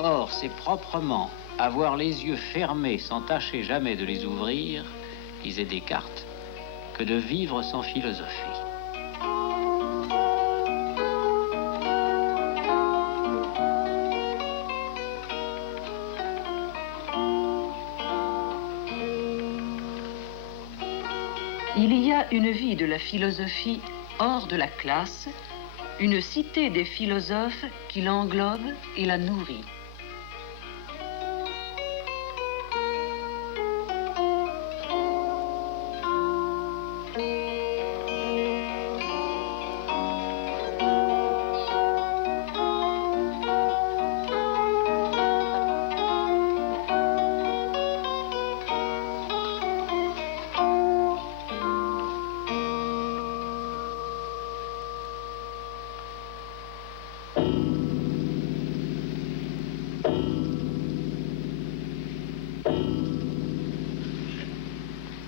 Or, c'est proprement avoir les yeux fermés sans tâcher jamais de les ouvrir, disait Descartes, que de vivre sans philosophie. Il y a une vie de la philosophie hors de la classe, une cité des philosophes qui l'englobe et la nourrit.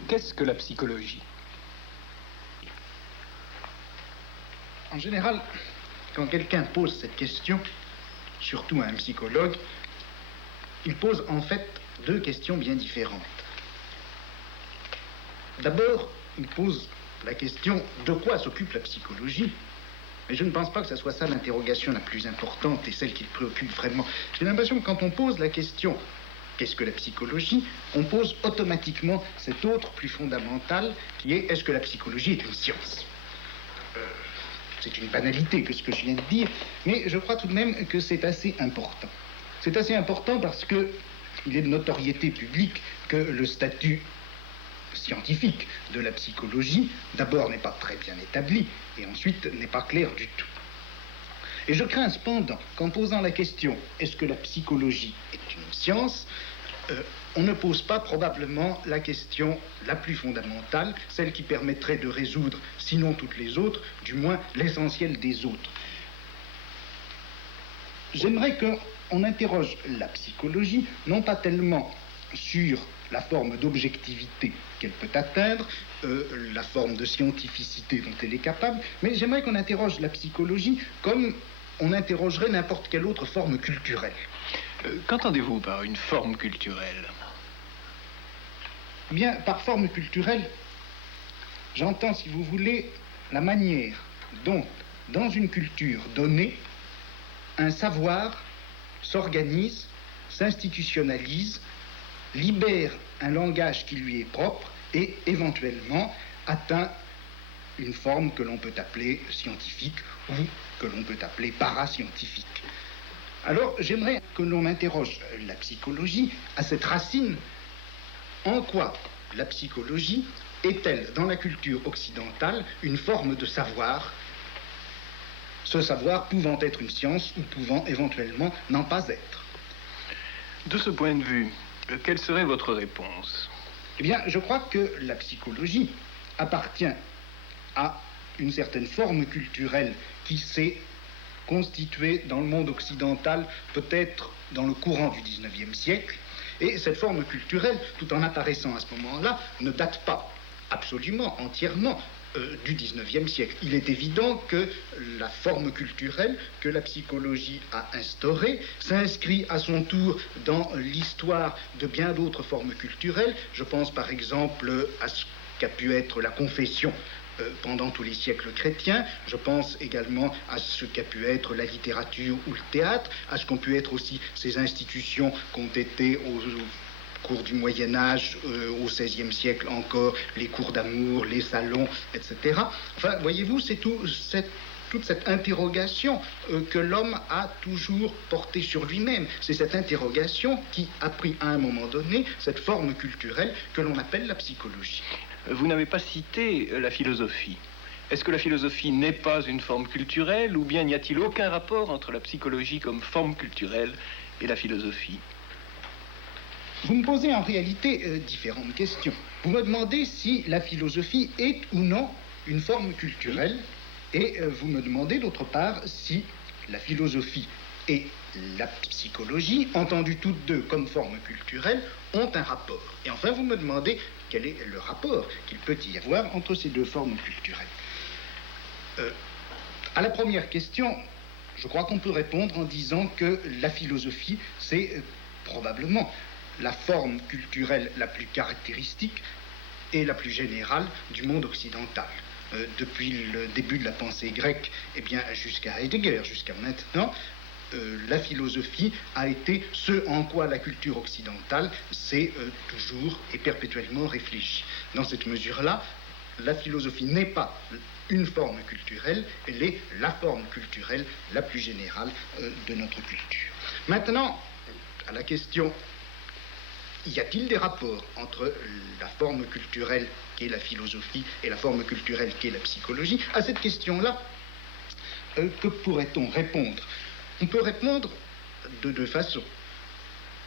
Qu'est-ce que la psychologie? En général, quand quelqu'un pose cette question, surtout à un psychologue, il pose en fait deux questions bien différentes. D'abord, il pose la question de quoi s'occupe la psychologie. Mais je ne pense pas que ce soit ça l'interrogation la plus importante et celle qui le préoccupe vraiment. J'ai l'impression que quand on pose la question qu'est-ce que la psychologie, on pose automatiquement cette autre plus fondamentale qui est est-ce que la psychologie est une science? C'est une banalité que ce que je viens de dire, mais je crois tout de même que c'est assez important. C'est assez important parce que il est de notoriété publique que le statut scientifique de la psychologie, d'abord n'est pas très bien établi, et ensuite n'est pas clair du tout. Et je crains cependant qu'en posant la question « est-ce que la psychologie est une science ?», on ne pose pas probablement la question la plus fondamentale, celle qui permettrait de résoudre, sinon toutes les autres, du moins l'essentiel des autres. J'aimerais qu'on interroge la psychologie, non pas tellement sur la forme d'objectivité qu'elle peut atteindre, la forme de scientificité dont elle est capable, mais j'aimerais qu'on interroge la psychologie comme on interrogerait n'importe quelle autre forme culturelle. Qu'entendez-vous par une forme culturelle? Eh bien, par forme culturelle, j'entends, si vous voulez, la manière dont, dans une culture donnée, un savoir s'organise, s'institutionnalise, libère un langage qui lui est propre et, éventuellement, atteint une forme que l'on peut appeler scientifique ou que l'on peut appeler parascientifique. Alors, j'aimerais que l'on interroge la psychologie à cette racine. En quoi la psychologie est-elle, dans la culture occidentale, une forme de savoir, ce savoir pouvant être une science ou pouvant éventuellement n'en pas être? De ce point de vue, quelle serait votre réponse? Eh bien, je crois que la psychologie appartient à une certaine forme culturelle qui s'est constituée dans le monde occidental, peut-être dans le courant du XIXe siècle. Et cette forme culturelle, tout en apparaissant à ce moment-là, ne date pas absolument, entièrement du XIXe siècle. Il est évident que la forme culturelle que la psychologie a instaurée s'inscrit à son tour dans l'histoire de bien d'autres formes culturelles. Je pense par exemple à ce qu'a pu être la confession pendant tous les siècles chrétiens. Je pense également à ce qu'a pu être la littérature ou le théâtre, à ce qu'ont pu être aussi ces institutions qu'ont été au cours du Moyen-Âge, au XVIe siècle encore, les cours d'amour, les salons, etc. Enfin, voyez-vous, c'est toute cette interrogation que l'homme a toujours portée sur lui-même. C'est cette interrogation qui a pris à un moment donné cette forme culturelle que l'on appelle la psychologie. Vous n'avez pas cité la philosophie. Est-ce que la philosophie n'est pas une forme culturelle ou bien n'y a-t-il aucun rapport entre la psychologie comme forme culturelle et la philosophie? Vous me posez en réalité différentes questions. Vous me demandez si la philosophie est ou non une forme culturelle et vous me demandez d'autre part si la philosophie et la psychologie, entendues toutes deux comme forme culturelle, ont un rapport. Et enfin, vous me demandez quel est le rapport qu'il peut y avoir entre ces deux formes culturelles. À la première question, Je crois qu'on peut répondre en disant que la philosophie, c'est probablement la forme culturelle la plus caractéristique et la plus générale du monde occidental. Depuis le début de la pensée grecque, eh bien, jusqu'à Heidegger, jusqu'à maintenant, la philosophie a été ce en quoi la culture occidentale s'est toujours et perpétuellement réfléchie. Dans cette mesure-là, la philosophie n'est pas une forme culturelle, elle est la forme culturelle la plus générale de notre culture. Maintenant, à la question, y a-t-il des rapports entre la forme culturelle qu'est la philosophie et la forme culturelle qu'est la psychologie? À cette question-là, que pourrait-on répondre? On peut répondre de deux façons.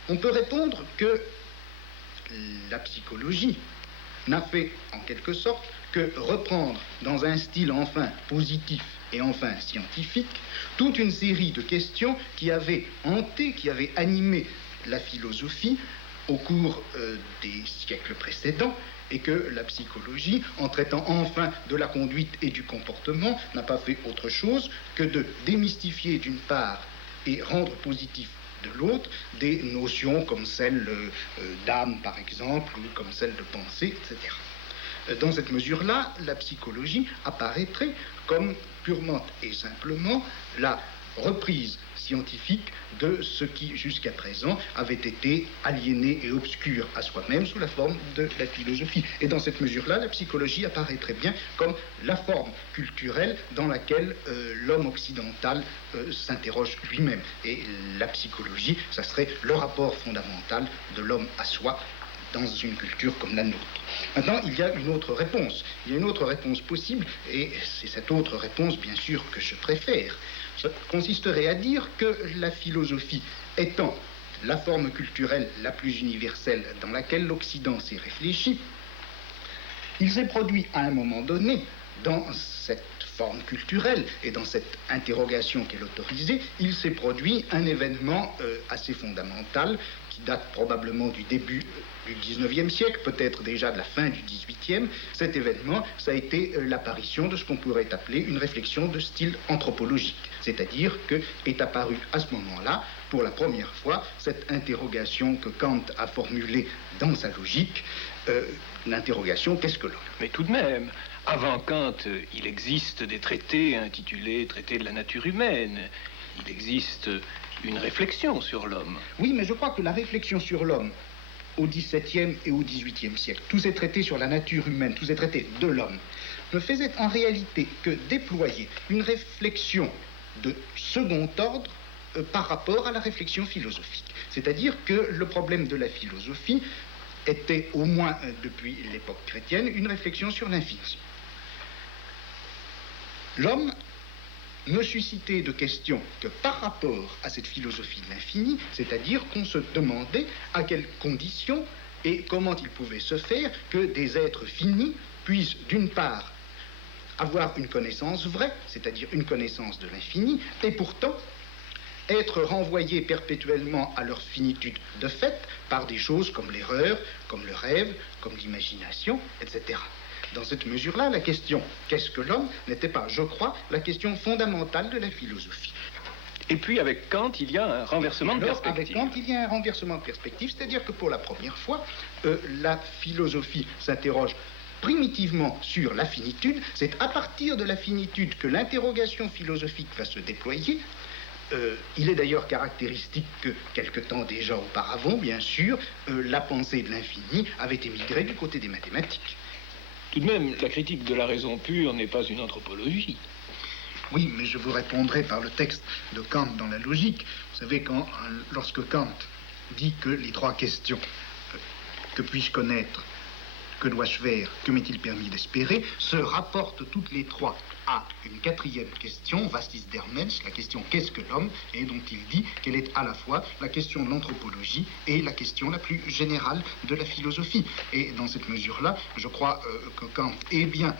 On peut répondre que la psychologie n'a fait, en quelque sorte, que reprendre dans un style enfin positif et enfin scientifique toute une série de questions qui avaient hanté, qui avaient animé la philosophie au cours des siècles précédents, et que la psychologie, en traitant enfin de la conduite et du comportement, n'a pas fait autre chose que de démystifier d'une part et rendre positif de l'autre des notions comme celle d'âme, par exemple, ou comme celle de pensée, etc. Dans cette mesure-là, la psychologie apparaîtrait comme purement et simplement la reprise scientifique de ce qui, jusqu'à présent, avait été aliéné et obscur à soi-même sous la forme de la philosophie. Et dans cette mesure-là, la psychologie apparaît très bien comme la forme culturelle dans laquelle l'homme occidental s'interroge lui-même. Et la psychologie, ça serait le rapport fondamental de l'homme à soi dans une culture comme la nôtre. Maintenant, il y a une autre réponse. Il y a une autre réponse possible, et c'est cette autre réponse, bien sûr, que je préfère. Ça consisterait à dire que la philosophie étant la forme culturelle la plus universelle dans laquelle l'Occident s'est réfléchi, il s'est produit à un moment donné, dans cette forme culturelle et dans cette interrogation qu'elle autorisait, il s'est produit un événement assez fondamental qui date probablement du début du 19e siècle, peut-être déjà de la fin du 18e. Cet événement, ça a été l'apparition de ce qu'on pourrait appeler une réflexion de style anthropologique. C'est-à-dire que est apparue à ce moment-là, pour la première fois, cette interrogation que Kant a formulée dans sa logique, l'interrogation « qu'est-ce que l'homme ?» Mais tout de même, avant Kant, il existe des traités intitulés « Traités de la nature humaine ». Il existe une réflexion sur l'homme. Oui, mais je crois que la réflexion sur l'homme, au XVIIe et au XVIIIe siècle, tous ces traités sur la nature humaine, tous ces traités de l'homme, ne faisaient en réalité que déployer une réflexion de second ordre par rapport à la réflexion philosophique. C'est-à-dire que le problème de la philosophie était, au moins depuis l'époque chrétienne, une réflexion sur l'infini. L'homme ne suscitait de questions que par rapport à cette philosophie de l'infini, c'est-à-dire qu'on se demandait à quelles conditions et comment il pouvait se faire que des êtres finis puissent, d'une part, avoir une connaissance vraie, c'est-à-dire une connaissance de l'infini, et pourtant être renvoyés perpétuellement à leur finitude de fait par des choses comme l'erreur, comme le rêve, comme l'imagination, etc. Dans cette mesure-là, la question « qu'est-ce que l'homme ?» n'était pas, je crois, la question fondamentale de la philosophie. Et puis avec Kant, il y a un renversement de perspective. Avec Kant, il y a un renversement de perspective, c'est-à-dire que pour la première fois, la philosophie s'interroge primitivement sur la finitude. C'est à partir de la finitude que l'interrogation philosophique va se déployer. Il est d'ailleurs caractéristique que, quelque temps déjà auparavant, bien sûr, la pensée de l'infini avait émigré du côté des mathématiques. Tout de même, la critique de la raison pure n'est pas une anthropologie. Oui, mais je vous répondrai par le texte de Kant dans la logique. Vous savez, lorsque Kant dit que les trois questions, que puis-je connaître, que dois-je faire, que m'est-il permis d'espérer, se rapportent toutes les trois à une quatrième question, Vastis dermens, la question qu'est-ce que l'homme, et dont il dit qu'elle est à la fois la question de l'anthropologie et la question la plus générale de la philosophie. Et dans cette mesure-là, je crois que Kant est bien,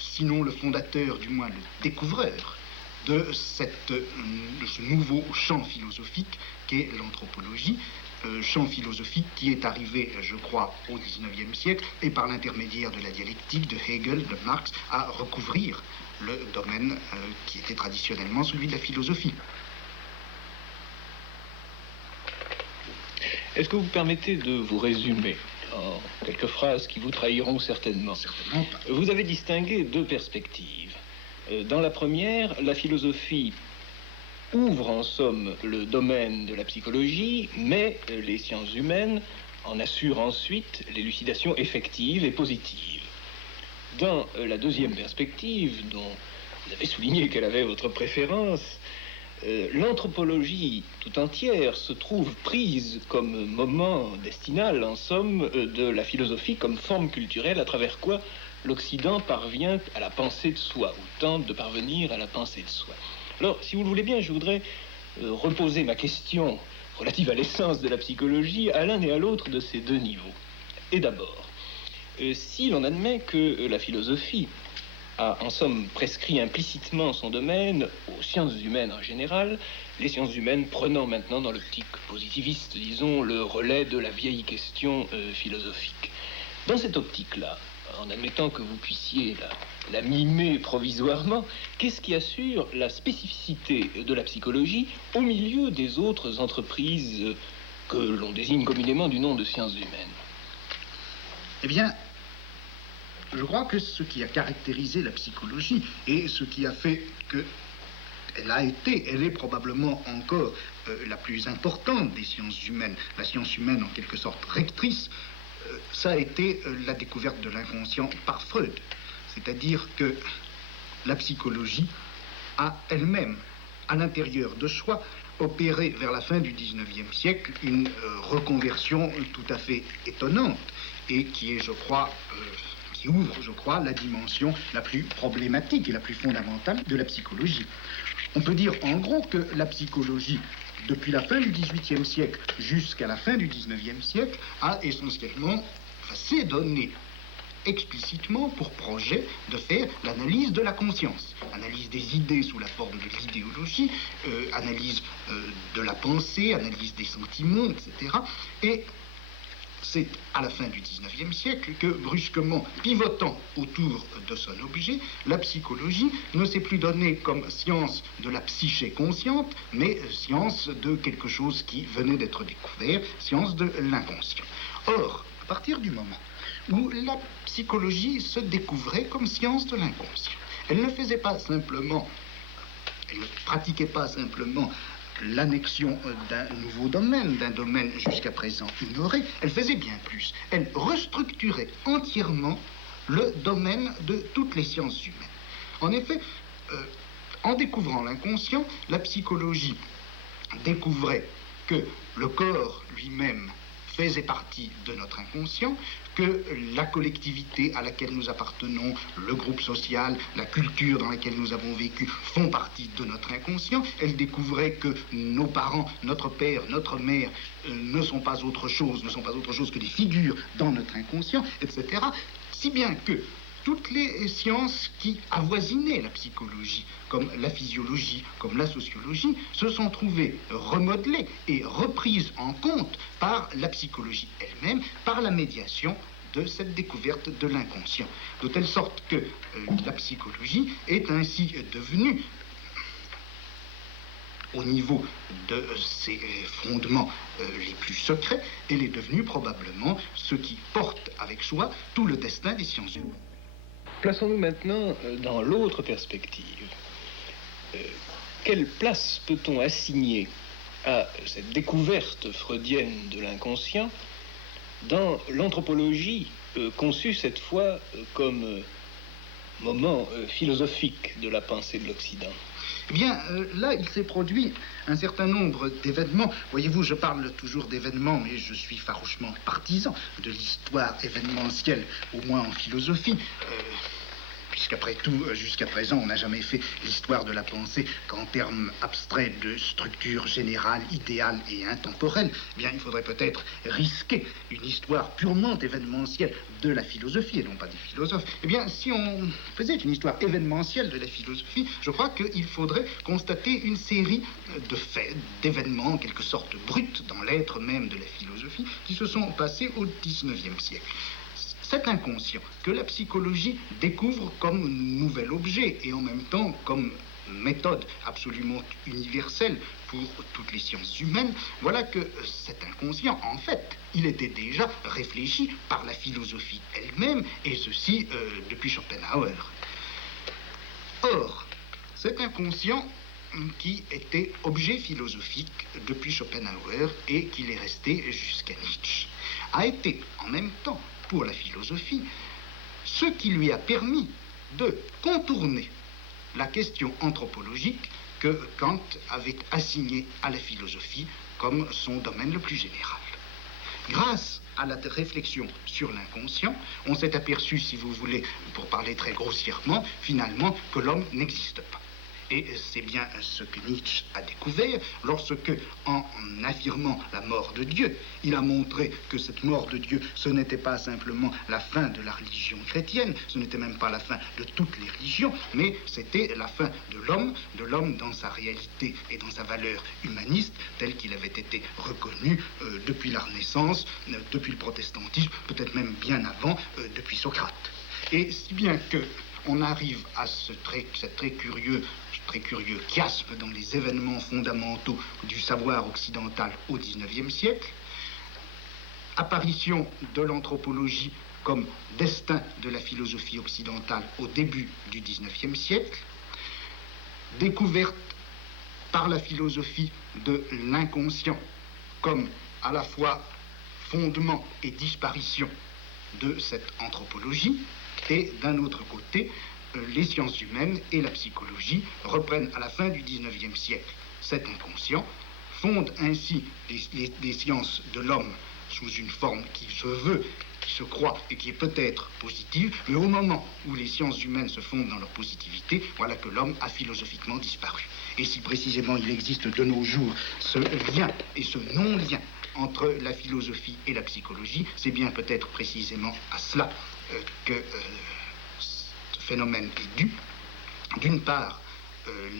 sinon le fondateur, du moins le découvreur de ce nouveau champ philosophique qu'est l'anthropologie, champ philosophique qui est arrivé, je crois, au XIXe siècle, et par l'intermédiaire de la dialectique, de Hegel, de Marx, à recouvrir le domaine qui était traditionnellement celui de la philosophie. Est-ce que vous permettez de vous résumer en quelques phrases qui vous trahiront certainement? Certainement pas. Vous avez distingué deux perspectives. Dans la première, la philosophie ouvre en somme le domaine de la psychologie, mais les sciences humaines en assurent ensuite l'élucidation effective et positive. Dans la deuxième perspective, dont vous avez souligné qu'elle avait votre préférence, l'anthropologie tout entière se trouve prise comme moment destinal, en somme, de la philosophie comme forme culturelle à travers quoi l'Occident parvient à la pensée de soi, ou tente de parvenir à la pensée de soi. Alors, si vous le voulez bien, je voudrais reposer ma question relative à l'essence de la psychologie à l'un et à l'autre de ces deux niveaux. Et d'abord, si l'on admet que la philosophie a en somme prescrit implicitement son domaine aux sciences humaines en général, les sciences humaines prenant maintenant dans l'optique positiviste, disons, le relais de la vieille question philosophique. Dans cette optique-là, en admettant que vous puissiez la mimer provisoirement, qu'est-ce qui assure la spécificité de la psychologie au milieu des autres entreprises que l'on désigne communément du nom de sciences humaines? Eh bien, je crois que ce qui a caractérisé la psychologie et ce qui a fait elle est probablement encore la plus importante des sciences humaines, la science humaine en quelque sorte rectrice, ça a été la découverte de l'inconscient par Freud. C'est-à-dire que la psychologie a elle-même, à l'intérieur de soi, opéré vers la fin du XIXe siècle une reconversion tout à fait étonnante et qui est, je crois, qui ouvre, je crois, la dimension la plus problématique et la plus fondamentale de la psychologie. On peut dire en gros que la psychologie, depuis la fin du XVIIIe siècle jusqu'à la fin du XIXe siècle, a essentiellement, s'est donné explicitement pour projet de faire l'analyse de la conscience, analyse des idées sous la forme de l'idéologie, analyse de la pensée, analyse des sentiments, etc. Et c'est à la fin du XIXe siècle que, brusquement, pivotant autour de son objet, la psychologie ne s'est plus donnée comme science de la psyché consciente, mais science de quelque chose qui venait d'être découvert, science de l'inconscient. Or, à partir du moment où la psychologie se découvrait comme science de l'inconscient, elle ne faisait pas simplement, elle ne pratiquait pas simplement l'annexion d'un nouveau domaine, d'un domaine jusqu'à présent ignoré, elle faisait bien plus. Elle restructurait entièrement le domaine de toutes les sciences humaines. En effet, en découvrant l'inconscient, la psychologie découvrait que le corps lui-même faisait partie de notre inconscient, que la collectivité à laquelle nous appartenons, le groupe social, la culture dans laquelle nous avons vécu font partie de notre inconscient. Elle découvrait que nos parents, notre père, notre mère ne sont pas autre chose que des figures dans notre inconscient, etc. Si bien que toutes les sciences qui avoisinaient la psychologie, comme la physiologie, comme la sociologie, se sont trouvées remodelées et reprises en compte par la psychologie elle-même, par la médiation de cette découverte de l'inconscient. De telle sorte que la psychologie est ainsi devenue, au niveau de ses fondements les plus secrets, elle est devenue probablement ce qui porte avec soi tout le destin des sciences humaines. Plaçons-nous maintenant dans l'autre perspective. Quelle place peut-on assigner à cette découverte freudienne de l'inconscient dans l'anthropologie conçue cette fois comme moment philosophique de la pensée de l'Occident? Eh bien, là, il s'est produit un certain nombre d'événements. Voyez-vous, je parle toujours d'événements, mais je suis farouchement partisan de l'histoire événementielle, au moins en philosophie. Puisqu'après tout, jusqu'à présent, on n'a jamais fait l'histoire de la pensée qu'en termes abstraits de structure générale, idéale et intemporelle. Eh bien, il faudrait peut-être risquer une histoire purement événementielle de la philosophie, et non pas des philosophes. Eh bien, si on faisait une histoire événementielle de la philosophie, je crois qu'il faudrait constater une série de faits, d'événements, en quelque sorte bruts dans l'être même de la philosophie, qui se sont passés au XIXe siècle. cet inconscient que la psychologie découvre comme nouvel objet et en même temps comme méthode absolument universelle pour toutes les sciences humaines, voilà que cet inconscient, en fait, il était déjà réfléchi par la philosophie elle-même, et ceci depuis Schopenhauer. Or, cet inconscient qui était objet philosophique depuis Schopenhauer et qu'il est resté jusqu'à Nietzsche, a été en même temps, pour la philosophie, ce qui lui a permis de contourner la question anthropologique que Kant avait assignée à la philosophie comme son domaine le plus général. Grâce à la réflexion sur l'inconscient, on s'est aperçu, si vous voulez, pour parler très grossièrement, finalement, que l'homme n'existe pas. Et c'est bien ce que Nietzsche a découvert lorsque, en affirmant la mort de Dieu, il a montré que cette mort de Dieu, ce n'était pas simplement la fin de la religion chrétienne, ce n'était même pas la fin de toutes les religions, mais c'était la fin de l'homme dans sa réalité et dans sa valeur humaniste, tel qu'il avait été reconnu depuis la Renaissance, depuis le protestantisme, peut-être même bien avant, depuis Socrate. Et si bien que on arrive à cette très curieux chiasme dans les événements fondamentaux du savoir occidental au XIXe siècle, apparition de l'anthropologie comme destin de la philosophie occidentale au début du XIXe siècle, découverte par la philosophie de l'inconscient comme à la fois fondement et disparition de cette anthropologie, et d'un autre côté, les sciences humaines et la psychologie reprennent à la fin du XIXe siècle cet inconscient, fondent ainsi les sciences de l'homme sous une forme qui se veut, qui se croit et qui est peut-être positive, mais au moment où les sciences humaines se fondent dans leur positivité, voilà que l'homme a philosophiquement disparu. Et si précisément il existe de nos jours ce lien et ce non-lien entre la philosophie et la psychologie, c'est bien peut-être précisément à cela que ce phénomène est dû. D'une part,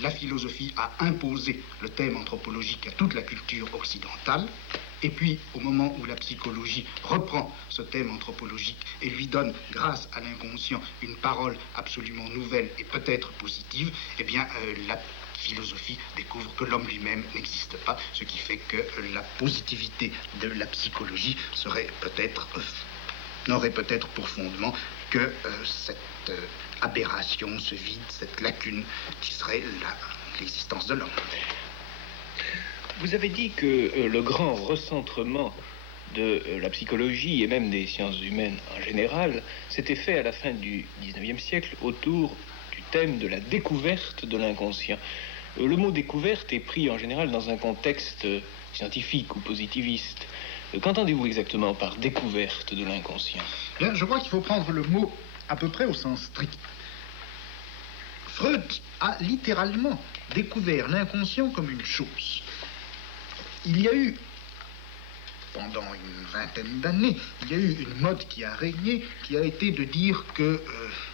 la philosophie a imposé le thème anthropologique à toute la culture occidentale, et puis au moment où la psychologie reprend ce thème anthropologique et lui donne, grâce à l'inconscient, une parole absolument nouvelle et peut-être positive, eh bien la philosophie découvre que l'homme lui-même n'existe pas, ce qui fait que la positivité de la psychologie n'aurait peut-être pour fondement que cette aberration, ce vide, cette lacune qui serait l'existence de l'homme. Vous avez dit que le grand recentrement de la psychologie et même des sciences humaines en général s'était fait à la fin du XIXe siècle autour du thème de la découverte de l'inconscient. Le mot découverte est pris en général dans un contexte scientifique ou positiviste. Qu'entendez-vous exactement par découverte de l'inconscient? Bien, je crois qu'il faut prendre le mot à peu près au sens strict. Freud a littéralement découvert l'inconscient comme une chose. Il y a eu, pendant une vingtaine d'années, il y a eu une mode qui a régné, qui a été de dire que,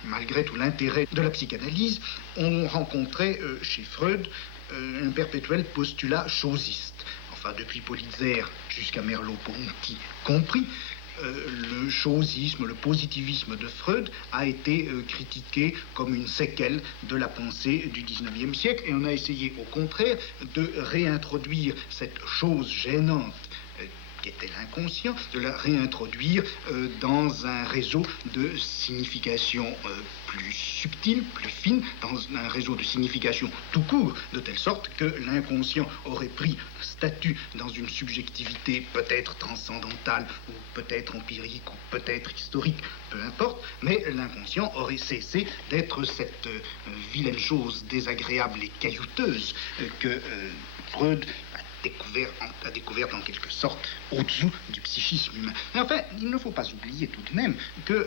malgré tout l'intérêt de la psychanalyse, on rencontrait chez Freud un perpétuel postulat chosiste. Enfin, depuis Politzer jusqu'à Merleau-Ponty compris, le chosisme, le positivisme de Freud a été critiqué comme une séquelle de la pensée du XIXe siècle, et on a essayé au contraire de réintroduire cette chose gênante qui était l'inconscient, de la réintroduire dans un réseau de signification plus subtile, plus fine, dans un réseau de signification tout court, de telle sorte que l'inconscient aurait pris statut dans une subjectivité peut-être transcendantale, ou peut-être empirique, ou peut-être historique, peu importe, mais l'inconscient aurait cessé d'être cette vilaine chose désagréable et caillouteuse que Freud a découvert en quelque sorte au-dessous du psychisme humain. Mais enfin, il ne faut pas oublier tout de même que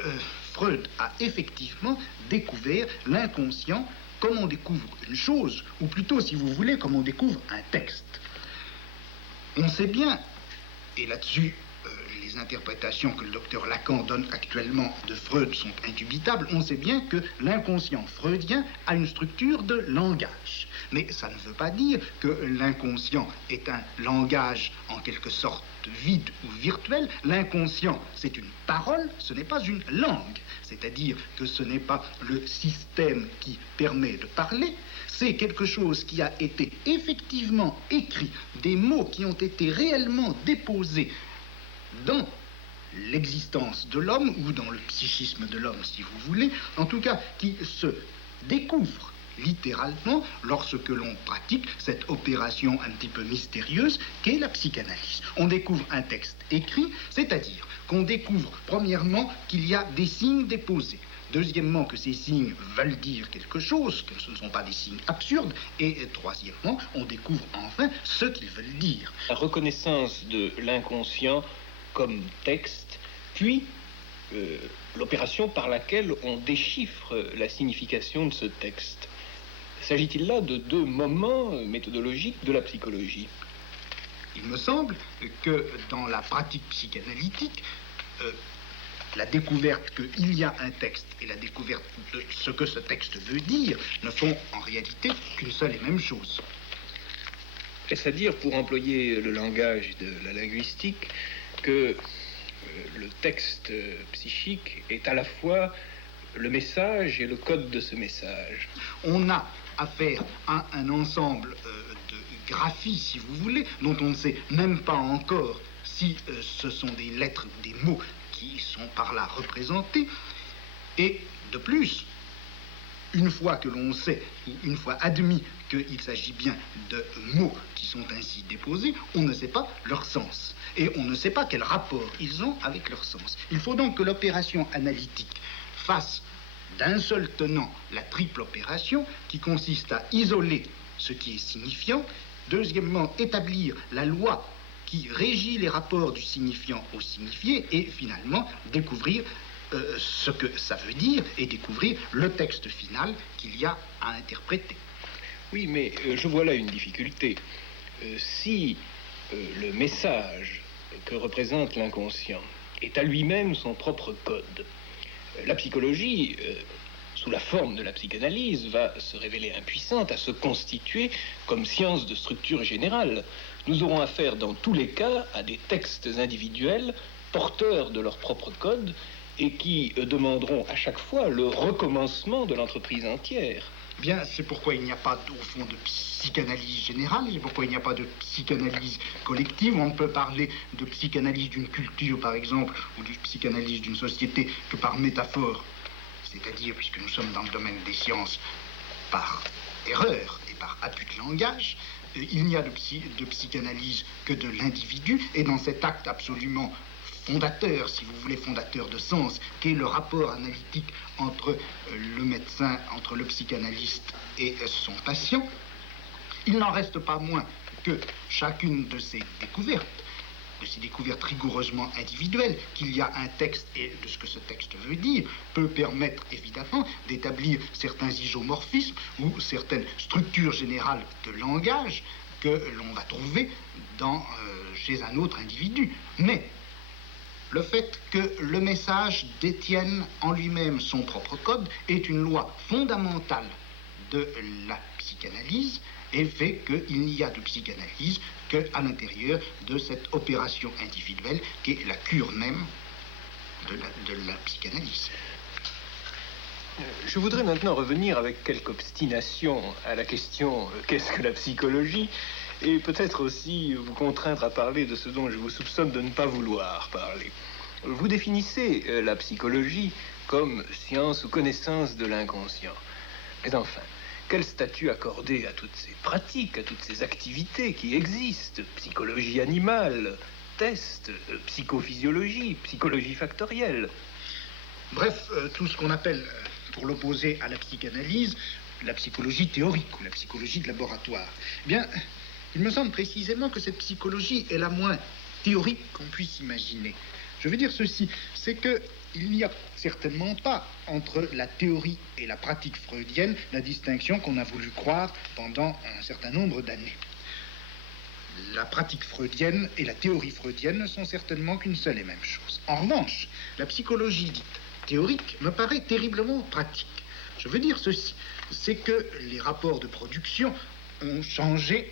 Freud a effectivement découvert l'inconscient comme on découvre une chose, ou plutôt, si vous voulez, comme on découvre un texte. On sait bien, et là-dessus, les les interprétations que le docteur Lacan donne actuellement de Freud sont indubitables, on sait bien que l'inconscient freudien a une structure de langage. Mais ça ne veut pas dire que l'inconscient est un langage en quelque sorte vide ou virtuel. L'inconscient, c'est une parole, ce n'est pas une langue. C'est-à-dire que ce n'est pas le système qui permet de parler, c'est quelque chose qui a été effectivement écrit, des mots qui ont été réellement déposés dans l'existence de l'homme, ou dans le psychisme de l'homme, si vous voulez, en tout cas, qui se découvrent littéralement lorsque l'on pratique cette opération un petit peu mystérieuse qu'est la psychanalyse. On découvre un texte écrit, c'est-à-dire qu'on découvre, premièrement, qu'il y a des signes déposés. Deuxièmement, que ces signes veulent dire quelque chose, que ce ne sont pas des signes absurdes. Et troisièmement, on découvre enfin ce qu'ils veulent dire. La reconnaissance de l'inconscient comme texte, puis l'opération par laquelle on déchiffre la signification de ce texte. S'agit-il là de deux moments méthodologiques de la psychologie? Il me semble que dans la pratique psychanalytique, la découverte qu'il y a un texte et la découverte de ce que ce texte veut dire ne font en réalité qu'une seule et même chose. Est-ce à dire, pour employer le langage de la linguistique, que le texte psychique est à la fois le message et le code de ce message? On a affaire à un ensemble de graphies, si vous voulez, dont on ne sait même pas encore si ce sont des lettres, des mots qui sont par là représentés. Et de plus, une fois que l'on sait, ou une fois admis qu'il s'agit bien de mots qui sont ainsi déposés, on ne sait pas leur sens. Et on ne sait pas quel rapport ils ont avec leur sens. Il faut donc que l'opération analytique fasse d'un seul tenant la triple opération qui consiste à isoler ce qui est signifiant, deuxièmement, établir la loi qui régit les rapports du signifiant au signifié, et finalement découvrir ce que ça veut dire et découvrir le texte final qu'il y a à interpréter. Oui, mais je vois là une difficulté. Si le message que représente l'inconscient est à lui-même son propre code, la psychologie, sous la forme de la psychanalyse, va se révéler impuissante à se constituer comme science de structure générale. Nous aurons affaire dans tous les cas à des textes individuels porteurs de leur propre code et qui demanderont à chaque fois le recommencement de l'entreprise entière. Bien, c'est pourquoi il n'y a pas, au fond, de psychanalyse générale, c'est pourquoi il n'y a pas de psychanalyse collective. On ne peut parler de psychanalyse d'une culture, par exemple, ou de psychanalyse d'une société que par métaphore. C'est-à-dire, puisque nous sommes dans le domaine des sciences, par erreur et par abus de langage, il n'y a de psychanalyse que de l'individu, et dans cet acte absolument fondateur, si vous voulez, fondateur de sens, qu'est le rapport analytique entre le médecin, entre le psychanalyste et son patient, il n'en reste pas moins que chacune de ces découvertes rigoureusement individuelles, qu'il y a un texte et de ce que ce texte veut dire, peut permettre évidemment d'établir certains isomorphismes ou certaines structures générales de langage que l'on va trouver chez un autre individu. Mais le fait que le message détienne en lui-même son propre code est une loi fondamentale de la psychanalyse et fait qu'il n'y a de psychanalyse qu'à l'intérieur de cette opération individuelle qui est la cure même de la psychanalyse. Je voudrais maintenant revenir avec quelque obstination à la question qu'est-ce que la psychologie, et peut-être aussi vous contraindre à parler de ce dont je vous soupçonne de ne pas vouloir parler. Vous définissez la psychologie comme science ou connaissance de l'inconscient. Mais enfin, quel statut accorder à toutes ces pratiques, à toutes ces activités qui existent? Psychologie animale, tests, psychophysiologie, psychologie factorielle. Bref, tout ce qu'on appelle, pour l'opposer à la psychanalyse, la psychologie théorique ou la psychologie de laboratoire. Eh bien, il me semble précisément que cette psychologie est la moins théorique qu'on puisse imaginer. Je veux dire ceci, c'est qu'il n'y a certainement pas entre la théorie et la pratique freudienne la distinction qu'on a voulu croire pendant un certain nombre d'années. la pratique freudienne et la théorie freudienne ne sont certainement qu'une seule et même chose. En revanche, la psychologie dite théorique me paraît terriblement pratique. Je veux dire ceci, c'est que les rapports de production ont changé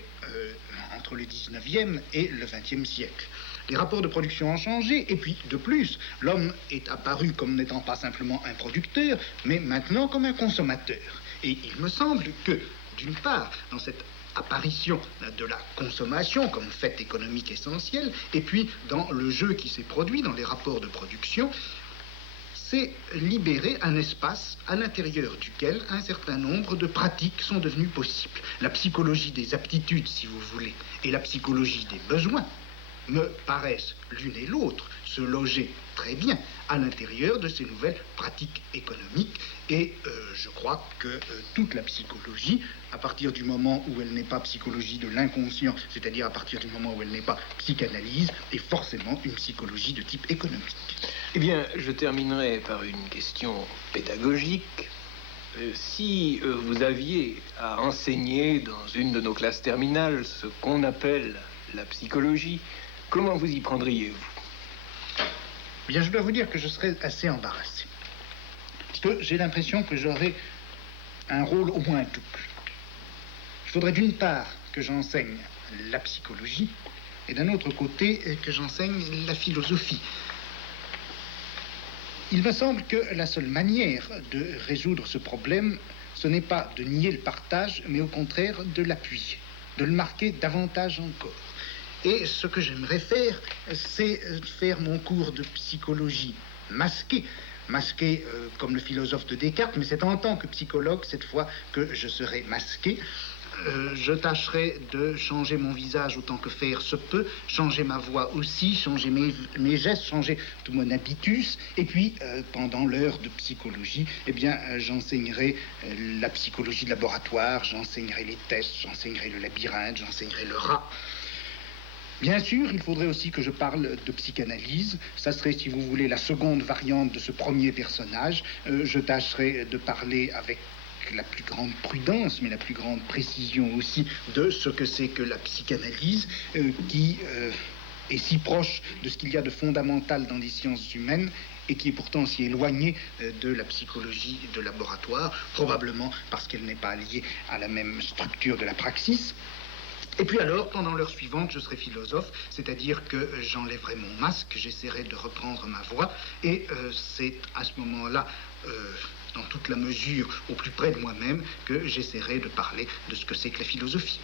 entre le 19e et le 20e siècle. Les rapports de production ont changé, et puis, de plus, l'homme est apparu comme n'étant pas simplement un producteur, mais maintenant comme un consommateur. Et il me semble que, d'une part, dans cette apparition de la consommation comme fait économique essentiel, et puis dans le jeu qui s'est produit dans les rapports de production, c'est libérer un espace à l'intérieur duquel un certain nombre de pratiques sont devenues possibles. La psychologie des aptitudes, si vous voulez, et la psychologie des besoins me paraissent l'une et l'autre se loger très bien à l'intérieur de ces nouvelles pratiques économiques. Et je crois que toute la psychologie, à partir du moment où elle n'est pas psychologie de l'inconscient, c'est-à-dire à partir du moment où elle n'est pas psychanalyse, est forcément une psychologie de type économique. Eh bien, je terminerai par une question pédagogique. Si vous aviez à enseigner dans une de nos classes terminales ce qu'on appelle la psychologie, comment vous y prendriez-vous? Bien, je dois vous dire que je serais assez embarrassé. Parce que j'ai l'impression que j'aurais un rôle au moins double. Il faudrait d'une part que j'enseigne la psychologie et d'un autre côté que j'enseigne la philosophie. Il me semble que la seule manière de résoudre ce problème, ce n'est pas de nier le partage, mais au contraire de l'appuyer, de le marquer davantage encore. Et ce que j'aimerais faire, c'est faire mon cours de psychologie masqué comme le philosophe de Descartes, mais c'est en tant que psychologue, cette fois, que je serai masqué. Je tâcherai de changer mon visage autant que faire se peut, changer ma voix aussi, changer mes gestes, changer tout mon habitus. Et puis, pendant l'heure de psychologie, eh bien, j'enseignerai la psychologie de laboratoire, j'enseignerai les tests, j'enseignerai le labyrinthe, j'enseignerai le rat. Bien sûr, il faudrait aussi que je parle de psychanalyse. Ça serait, si vous voulez, la seconde variante de ce premier personnage. Je tâcherai de parler avec la plus grande prudence, mais la plus grande précision aussi, de ce que c'est que la psychanalyse, qui est si proche de ce qu'il y a de fondamental dans les sciences humaines et qui est pourtant si éloignée de la psychologie de laboratoire, probablement parce qu'elle n'est pas liée à la même structure de la praxis. Et puis alors, pendant l'heure suivante, je serai philosophe, c'est-à-dire que j'enlèverai mon masque, j'essaierai de reprendre ma voix, et c'est à ce moment-là, dans toute la mesure, au plus près de moi-même, que j'essaierai de parler de ce que c'est que la philosophie.